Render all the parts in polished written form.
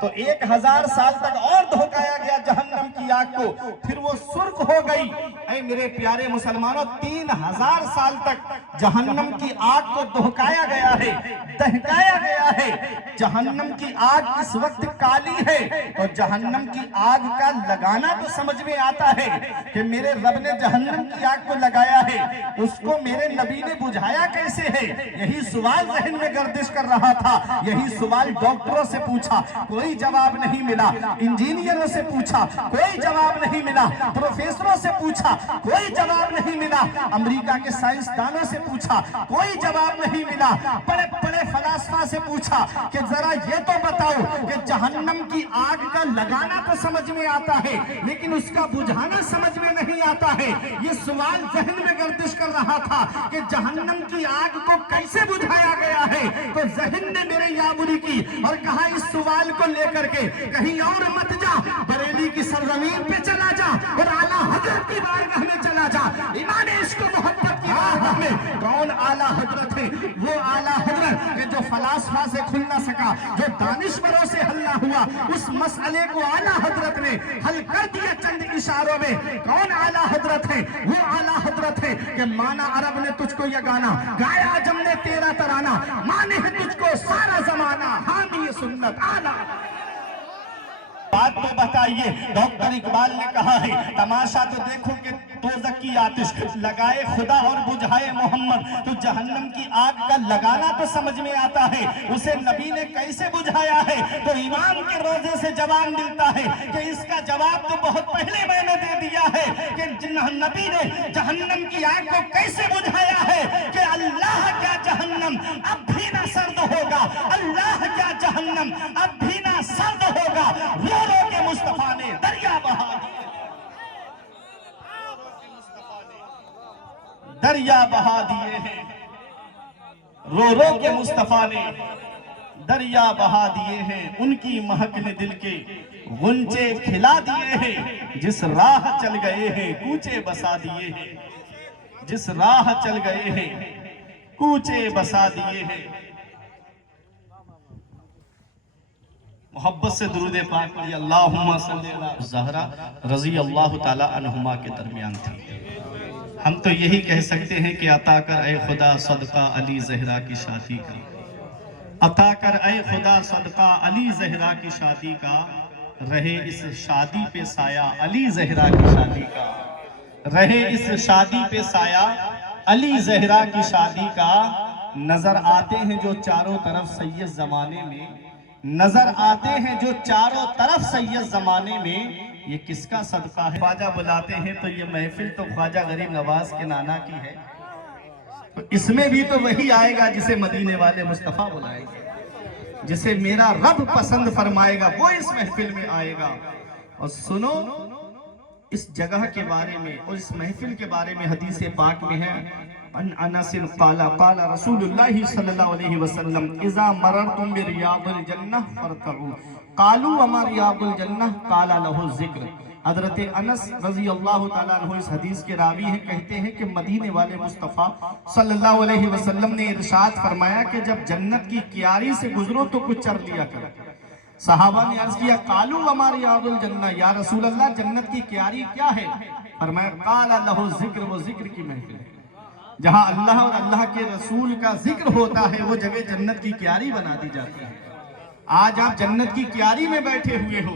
تو 1000 سال تک اور دھوکایا گیا جہنم کی آگ کو، پھر وہ سرخ ہو گئی۔ اے میرے پیارے مسلمانوں، 3000 سال تک جہنم کی آگ کو دھوکایا گیا ہے، دہکایا گیا ہے۔ جہنم کی آگ اس وقت کالی ہے، اور جہنم کی آگ کا لگانا تو سمجھ میں آتا ہے کہ میرے رب نے جہنم کی آگ کو لگایا ہے، اس کو میرے نبی نے بجھایا کیسے ہے؟ یہی سوال ذہن میں گردش کر رہا تھا۔ یہی سوال ڈاکٹروں سے پوچھا، کوئی جواب نہیں ملا۔ انجینئروں سے پوچھا، کوئی جواب نہیں ملا۔ پروفیسروں سے پوچھا، کوئی جواب نہیں ملا۔ امریکہ کے سائنسدانوں سے پوچھا، کوئی جواب نہیں ملا۔ بڑے بڑے فلاسفہ سے پوچھا کہ ذرا یہ تو بتاؤ کہ جہنم کی آگ کا لگانا تو سمجھ میں آتا ہے، لیکن اس کا بجھانا سمجھ میں نہیں آتا ہے۔ یہ سوال ذہن میں گردش کر رہا تھا کہ جہنم کی آگ کو کیسے بجھایا گیا ہے؟ تو ذہن نے میرے یامری کی اور کہا اس سوال کو لے کر کے کہیں اور مت جا، بریلی کی سرزمین پہ چلا جا اور اعلیٰ حضرت کی بارگاہ میں چلا جا۔ ایمان عشق و محبت کی بارگاہ میں کون اعلیٰ حضرت ہے؟ وہ اعلیٰ حضرت کہ جو فلاسفہ سے کھل نہ سکا، جو دانشوروں سے حل نہ ہوا، اس مسئلے کو اعلیٰ حضرت نے حل کر دیا چند اشاروں میں۔ کون اعلیٰ حضرت ہے؟ وہ اعلیٰ حضرت ہے کہ مانا عرب نے تجھ کو یہ گانا گایا، عجم نے تیرا ترانہ، مانے ہے تجھ کو سارا زمانہ، حامی سنت اعلیٰ۔ بات تو بتائیے، ڈاکٹر اقبال نے کہا ہے تماشا تو دیکھو کہ دوزخ کی آتش لگائے خدا اور بجھائے محمد۔ تو جہنم کی آگ کا لگانا تو سمجھ میں آتا ہے، اسے نبی نے کیسے بجھایا ہے؟ تو امام کے روزے سے جواب ملتا ہے کہ اس کا جواب تو بہت پہلے میں نے دے دیا ہے کہ نبی نے جہنم کی آگ کو کیسے بجھایا ہے کہ اللہ کیا جہنم اب بھی نہ سرد ہوگا، اللہ کیا جہنم اب بھی نہ سرد ہوگا۔ رو رو کے مصطفیٰ نے دریا بہا دیے، دریا بہا دیے ہیں، رو رو کے مصطفیٰ نے دریا بہا دیے ہیں۔ ان کی مہک نے دل کے غنچے کھلا دیے ہیں، جس راہ چل گئے ہیں کوچے بسا دیے ہیں، جس راہ چل گئے ہیں کوچے بسا دیے ہیں۔ محبت سے درود پاک پڑھی، اللہم صلی اللہ زہرا رضی اللہ تعالی عنہما کے درمیان تھی۔ ہم تو یہی کہہ سکتے ہیں کہ عطا کر اے خدا صدقہ علی زہرا کی شادی کا، عطا کر اے خدا صدقہ علی زہرا کی شادی کا، رہے اس شادی پہ سایہ علی زہرا کی شادی کا، رہے اس شادی پہ سایہ علی زہرا کی شادی کا۔ نظر آتے ہیں جو چاروں طرف سید زمانے میں، نظر آتے ہیں جو چاروں طرف سید زمانے میں، یہ کس کا صدقہ ہے؟ خواجہ بلاتے ہیں تو یہ محفل تو خواجہ غریب نواز کے نانا کی ہے، تو اس میں بھی تو وہی آئے گا جسے مدینے والے مصطفیٰ بلائیں گے، جسے میرا رب پسند فرمائے گا وہ اس محفل میں آئے گا۔ اور سنو اس جگہ کے بارے میں اور اس محفل کے بارے میں حدیث پاک میں ہے، ان انس قال قال رسول اللہ صلی اللہ علیہ وسلم اذا مررتم بریاض الجنہ فرتعوا قالوا وما ریاض الجنہ قال له الذکر۔ حضرت انس رضی اللہ تعالیٰ عنہ اس حدیث کے راوی ہیں، کہتے ہیں کہ مدینے والے مصطفیٰ صلی اللہ علیہ وسلم نے ارشاد فرمایا کہ جب جنت کی کیاری سے گزرو تو کچھ چر لیا کرو۔ صحابہ نے عرض کیا قالوا وما ریاض الجنہ، یا رسول اللہ جنت کی کیاری کیا ہے؟ فرمایا قال له الذکر، وہ ذکر کی محفل ہے۔ جہاں اللہ اور اللہ کے رسول کا ذکر ہوتا ہے وہ جگہ جنت کی کیاری بنا دی جاتی ہے۔ آج آپ جنت کی کیاری میں بیٹھے ہوئے ہو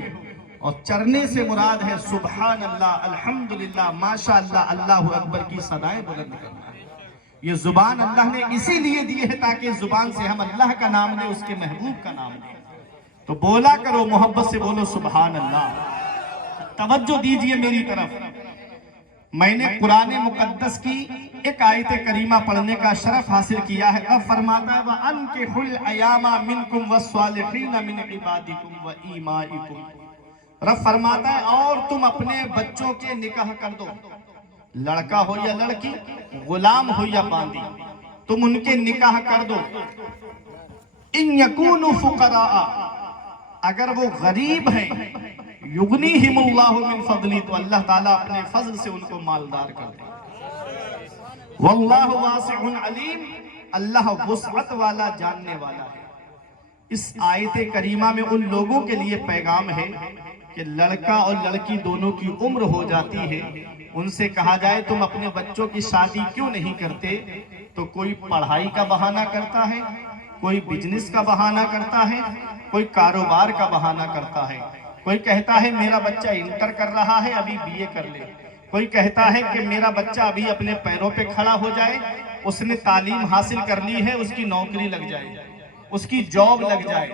اور چرنے سے مراد ہے سبحان اللہ، الحمدللہ، ماشاءاللہ، اللہ اکبر کی صدائیں بلند کرنا ہے۔ یہ زبان اللہ نے اسی لیے دی ہے تاکہ اس زبان سے ہم اللہ کا نام لیں، اس کے محبوب کا نام لیں۔ تو بولا کرو، محبت سے بولو سبحان اللہ۔ توجہ دیجئے میری طرف، میں نے قرآن مقدس کی ایک آیت کریمہ پڑھنے کا شرف حاصل کیا ہے۔ اب فرماتا ہے وَأَنْكِحُوا الْأَيَامَ مِنْكُمْ وَالصَّالِحِينَ مِنْ عِبَادِكُمْ وَإِمَائِكُمْ۔ رب فرماتا ہے اور تم اپنے بچوں کے نکاح کر دو، لڑکا ہو یا لڑکی، غلام ہو یا باندی، تم ان کے نکاح کر دو۔ إِن يَكُونُوا فُقَرَاءَ، اگر وہ غریب ہیں، یغنیہم اللہ من فضلی، تو اللہ تعالیٰ اپنے فضل سے ان کو مالدار کر دے۔ واللہ واسع علیم، اللہ وسعت والا جاننے والا ہے۔ اس آیت کریمہ میں ان لوگوں کے لیے پیغام ہے کہ لڑکا اور لڑکی دونوں کی عمر ہو جاتی ہے، ان سے کہا جائے تم اپنے بچوں کی شادی کیوں نہیں کرتے، تو کوئی پڑھائی کا بہانہ کرتا ہے، کوئی بزنس کا بہانہ کرتا ہے، کوئی کاروبار کا بہانہ کرتا ہے، کوئی کہتا ہے میرا بچہ انٹر کر رہا ہے ابھی بی اے کر لے، کوئی کہتا ہے کہ میرا بچہ ابھی اپنے پیروں پہ کھڑا ہو جائے، اس نے تعلیم حاصل کر لی ہے، اس کی نوکری لگ جائے، اس کی جاب لگ جائے۔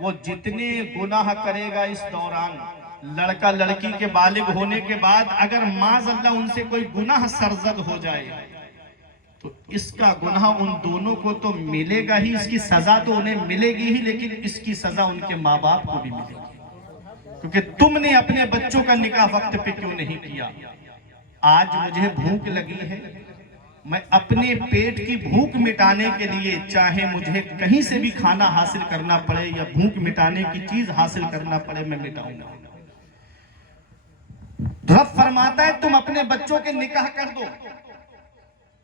وہ جتنے گناہ کرے گا اس دوران، لڑکا لڑکی کے بالغ ہونے کے بعد اگر معاذ اللہ ان سے کوئی گناہ سرزد ہو جائے تو اس کا گناہ ان دونوں کو تو ملے گا ہی، اس کی سزا تو انہیں ملے گی ہی، لیکن اس کی سزا ان کے ماں باپ کو بھی ملے گی، کیونکہ تم نے اپنے بچوں کا نکاح وقت پہ کیوں نہیں کیا۔ آج مجھے بھوک لگی ہے، میں اپنے پیٹ کی بھوک مٹانے کے لیے چاہے مجھے کہیں سے بھی کھانا حاصل کرنا پڑے یا بھوک مٹانے کی چیز حاصل کرنا پڑے، میں مٹاؤں گا۔ رب فرماتا ہے تم اپنے بچوں کے نکاح کر دو،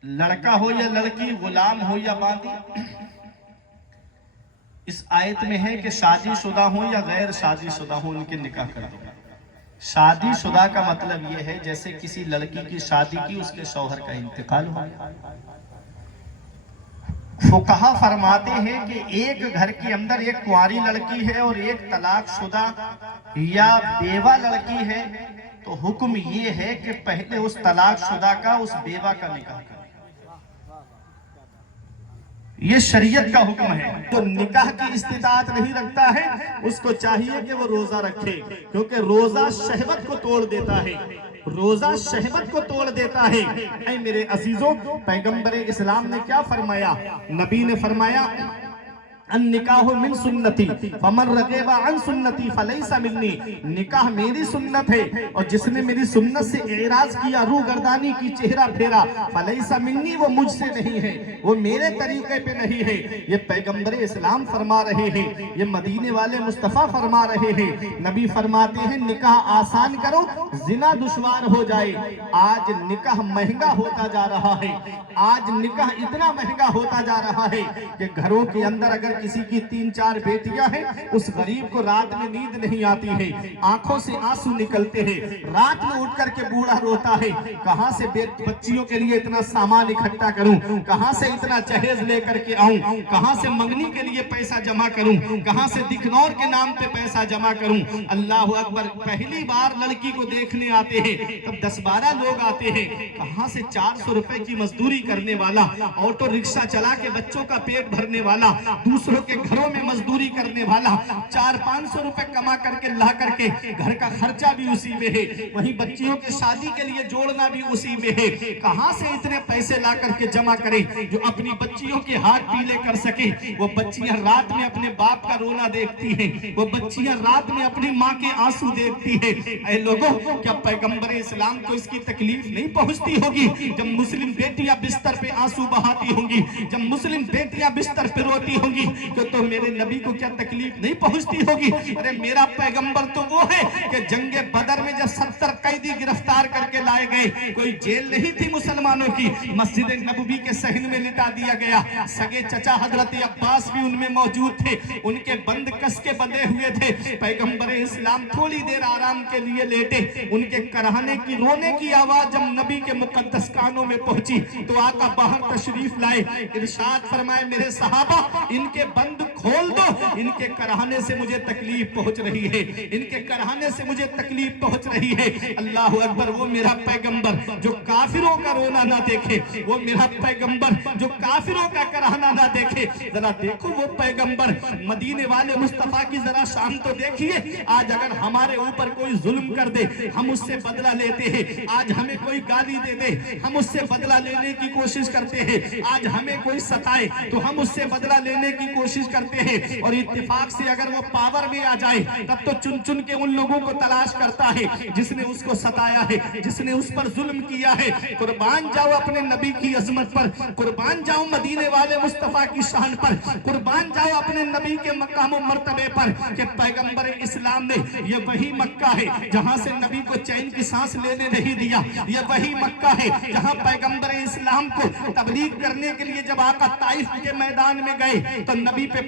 لڑکا ہو یا لڑکی، غلام ہو یا باندی۔ اس آیت میں ہے کہ شادی شدہ ہوں یا غیر شادی شدہ ہوں ان کے نکاح کر دو۔ شادی شدہ کا مطلب یہ ہے جیسے کسی لڑکی کی شادی کی، اس کے شوہر کا انتقال ہو۔ فقہا فرماتے ہیں کہ ایک گھر کے اندر ایک کنواری لڑکی ہے اور ایک طلاق شدہ یا بیوہ لڑکی ہے تو حکم یہ ہے کہ پہلے اس طلاق شدہ کا اس بیوہ کا نکاح کرے۔ یہ شریعت کا حکم ہے۔ جو نکاح کی استطاعت نہیں رکھتا ہے اس کو چاہیے کہ وہ روزہ رکھے، کیونکہ روزہ شہوت کو توڑ دیتا ہے، روزہ شہوت کو توڑ دیتا ہے۔ اے میرے عزیزوں، پیغمبر اسلام نے کیا فرمایا؟ نبی نے فرمایا النکاح من سنتی فمن رغب عن سنتی فلیس منی، نکاح میری سنت ہے اور جس نے میری سنت سے اعراض کیا، روگردانی کی، چہرہ پھیرا، فلیس منی، وہ مجھ سے نہیں ہے، وہ میرے طریقے پہ نہیں ہے۔ یہ پیغمبر اسلام فرما رہے ہیں، یہ مدینے والے مصطفیٰ فرما رہے ہیں۔ نبی فرماتے ہیں نکاح آسان کرو، زنا دشوار ہو جائے۔ آج نکاح مہنگا ہوتا جا رہا ہے، آج نکاح اتنا مہنگا ہوتا جا رہا ہے کہ گھروں کے اندر اگر کسی کی 3-4 بیٹیاں ہیں، اس غریب کو رات میں نیند نہیں آتی ہے، آنکھوں سے آنسو نکلتے ہیں، رات میں اٹھ کر کے بوڑھا روتا ہے، کہاں سے بچیوں کے لیے اتنا سامان اکھٹا کروں، کہاں سے اتنا جہیز لے کر کے آؤں، کہاں سے منگنی کے لیے پیسہ جمع کروں، کہاں سے دکھنور کے نام پہ پیسہ جمع کروں۔ اللہ اکبر، پہلی بار لڑکی کو دیکھنے آتے ہیں تب 10-12 لوگ آتے ہیں، کہاں سے 400 روپے کی مزدوری کرنے والا، آٹو رکشہ چلا کے بچوں کا پیٹ بھرنے والا، دوسروں کے گھروں میں مزدوری کرنے والا، 400-500 روپے کما کر کے لا کر کے گھر کا خرچہ بھی اسی میں ہے، وہیں بچیوں کے شادی کے لیے جوڑنا بھی اسی میں ہے۔ کہاں سے اتنے پیسے لا کر کے جمع کریں جو اپنی بچیوں کے ہاتھ پیلے کر سکے؟ وہ بچیاں رات میں اپنے باپ کا رونا دیکھتی ہیں، وہ بچیاں رات میں اپنی ماں کے آنسو دیکھتی ہیں۔ اے لوگوں، کیا پیغمبر اسلام کو اس کی تکلیف نہیں پہنچتی ہوگی جب مسلم بیٹیاں بستر پہ آنسو بہاتی ہوں گی، جب مسلم بیٹیاں بستر پہ روتی ہوں گی؟ تو میرے نبی کو کیا تکلیف نہیں پہنچتی ہوگی؟ ارے میرا پیغمبر تو وہ ہے کہ جنگ بدر میں جب 70 قیدی گرفتار کر کے لائے گئے، کوئی جیل نہیں تھی مسلمانوں کی، مسجد نبوی کے صحن میں لٹا دیا گیا، سگے چچا حضرت عباس بھی ان میں موجود تھے، ان کے بند کس کے بندے ہوئے تھے۔ پیغمبر اسلام تھوڑی دیر آرام کے لیے لیٹے، ان کے کرہنے کی، رونے کی آواز جب نبی کے مقدس کانوں میں پہنچی تو آقا باہر تشریف لائے، ارشاد فرمائے میرے صحابہ ان کے بند کھول دو، ان کے کرہانے سے مجھے تکلیف پہنچ رہی ہے، ان کے کرہانے سے مجھے تکلیف پہنچ رہی ہے۔ اللہ اکبر، وہ میرا پیغمبر جو کافروں کا رونا نہ دیکھے، وہ میرا پیغمبر جو کافروں کا کرہانا نہ دیکھے۔ ذرا دیکھو وہ پیغمبر، مدینے والے مصطفیٰ کی ذرا شان تو دیکھیے۔ آج اگر ہمارے اوپر کوئی ظلم کر دے ہم اس سے بدلہ لیتے ہیں، آج ہمیں کوئی گالی دے دے ہم اس سے بدلہ لینے کی کوشش کرتے ہیں، آج ہمیں کوئی ستائے تو ہم اس سے بدلہ لینے کی کوشش کرتے ہیں، اور اتفاق سے اگر وہ پاور میں آ جائے تب تو چن چن کے ان لوگوں کو تلاش کرتا ہے جس نے اس کو ستایا ہے، جس نے اس پر ظلم کیا ہے۔ قربان جاؤ اپنے نبی کی عظمت پر، قربان جاؤ مدینے والے مصطفیٰ کی شان پر، قربان جاؤ اپنے نبی کے مقام و مرتبے پر کہ پیغمبر اسلام نے، یہ وہی مکہ ہے جہاں سے نبی کو چین کی سانس لینے نہیں دیا، یہ وہی مکہ ہے جہاں پیغمبر اسلام کو تبلیغ کرنے کے لیے جب آقا طائف کے میدان میں گئے تو نبی پہ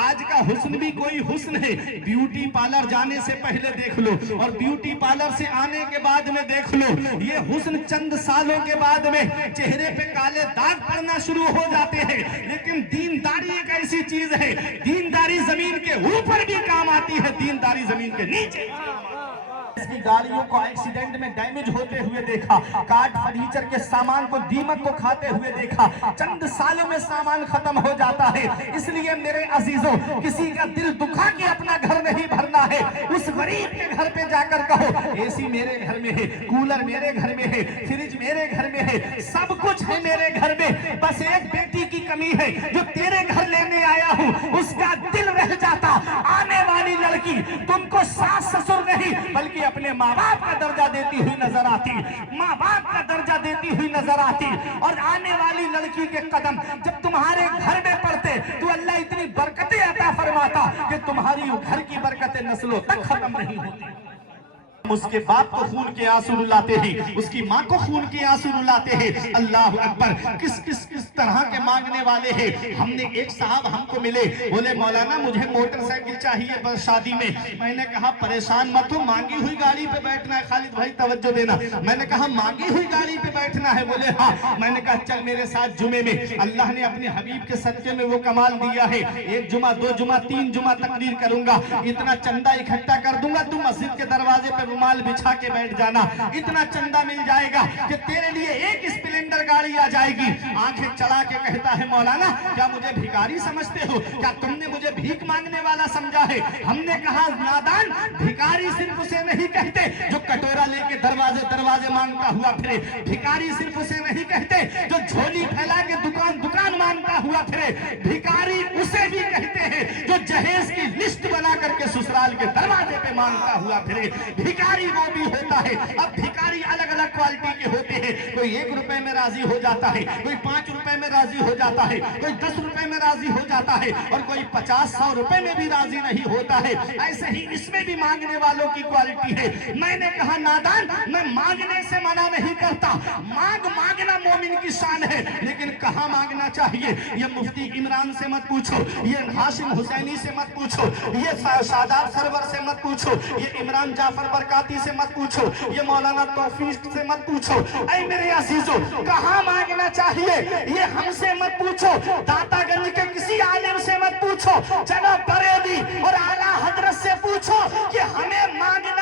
آج کا حسن بھی کوئی حسن ہے. بیوٹی پارلر جانے سے پہلے دیکھ لو اور بیوٹی پارلر سے آنے کے بعد میں دیکھ لو, یہ حسن چند سالوں کے بعد میں چہرے پہ کالے داغ پڑنا شروع ہو جاتے ہیں. لیکن دینداری ایک ایسی چیز ہے, دینداری زمین کے اوپر بھی کام آتی ہے, دینداری زمین کے نیچے. اس کی گاڑیوں کو ایکسیڈنٹ میں ڈیمیج ہوتے ہوئے دیکھا, کارڈ فرنیچر کے سامان کو دیمک کو کھاتے ہوئے دیکھا. چند سالوں میں سامان ختم ہو جاتا ہے. اس لیے میرے عزیزوں, کسی کا دل دکھا کے اپنا گھر نہیں بھرنا ہے. اس غریب کے گھر پہ جا کر کہو اے سی میرے گھر میں ہے, کولر میرے گھر میں ہے, فریج میرے گھر میں ہے, سب کچھ ہے میرے گھر میں, بس ایک بیٹی کی کمی ہے جو تیرے گھر لینے آیا ہوں. اس کا دل رہ جاتا. آنے والی لڑکی تم کو ساس سسر نہیں بلکہ اپنے ماں باپ کا درجہ دیتی ہوئی نظر آتی, ماں باپ کا درجہ دیتی ہوئی نظر آتی. اور آنے والی لڑکی کے قدم جب تمہارے گھر میں پڑتے تو اللہ اتنی برکتیں عطا فرماتا کہ تمہاری گھر کی برکتیں نسلوں تک ختم نہیں ہوتی. اس کے باپ کو خون کے آنسو رلاتے ہیں, اس کی ماں کو خون کے آنسو رلاتے ہیں. اللہ اکبر, کس طرح کے مانگنے والے ہیں. ہم نے ایک صاحب ہم کو ملے, بولے مولانا مجھے موٹر سائیکل چاہیے بس شادی میں. میں نے کہا پریشان مت ہو, مانگی ہوئی گاڑی پہ بیٹھنا ہے. خالد بھائی توجہ دینا, میں نے کہا مانگی ہوئی گاڑی پہ بیٹھنا ہے. بولے ہاں. میں نے کہا چل میرے ساتھ جمعے میں, اللہ نے اپنے حبیب کے صدقے میں وہ کمال دیا ہے, 1 جمعہ 2 جمعہ 3 جمعہ تقریر کروں گا, اتنا چندہ اکٹھا کر دوں گا, تم مسجد کے دروازے پہ رومال بچھا کے بیٹھ جانا, اتنا چندہ مل جائے گا کہ تیرے لیے ایک اسپلینڈر گاڑی آ جائے گی. آنکھیں چلا کے کہتا ہے مولانا کیا مجھے بھیکاری سمجھتے ہو, کیا تم نے مجھے بھیک مانگنے والا سمجھا ہے. ہم نے کہا نادان, بھیکاری صرف اسے نہیں کہتے جو کٹورا لے کے دروازے مانگتا ہوا پھرے. بھیکاری صرف اسے نہیں کہتے جو جھولی پھیلا کے دکان مانگتا ہوا پھرے. بھیکاری اسے بھی کہتے ہیں جو جہیز کی لسٹ بنا کر کے سسرال کے دروازے پہ مانگتا ہوا پھرے. بھیکاری وہ بھی ہوتا ہے. اب بھیکاری الگ الگ کوالٹی کے ہوتے ہیں, کوئی 1 روپے میں راضی ہو جاتا ہے, کوئی 5 روپے میں راضی ہو جاتا ہے, کوئی 10 روپے میں راضی ہو جاتا ہے, اور کوئی 50-100 روپے میں بھی راضی نہیں ہوتا ہے. ایسے ہی اس میں بھی مانگنے والوں کی کوالٹی ہے. میں نے کہا نادان, میں مانگنے سے منع نہیں کرتا, مانگنا مومن کی شان ہے, لیکن کہاں مانگنا چاہیے یہ مفتی عمران سے مت پوچھو, یہ ہاشم حسینی سے مت پوچھو, یہ شاداب سرور سے مت پوچھو, یہ عمران جعفر برکاتی سے مت پوچھو, یہ مولانا توفیق سے مت پوچھو. اے میرے عزیزو, کہاں مانگنا چاہیے یہ ہم سے مت پوچھو, داتا گنج کے کسی عالم سے مت پوچھو, جناب بریلی اور اعلیٰ حضرت سے پوچھو کہ ہمیں مانگنا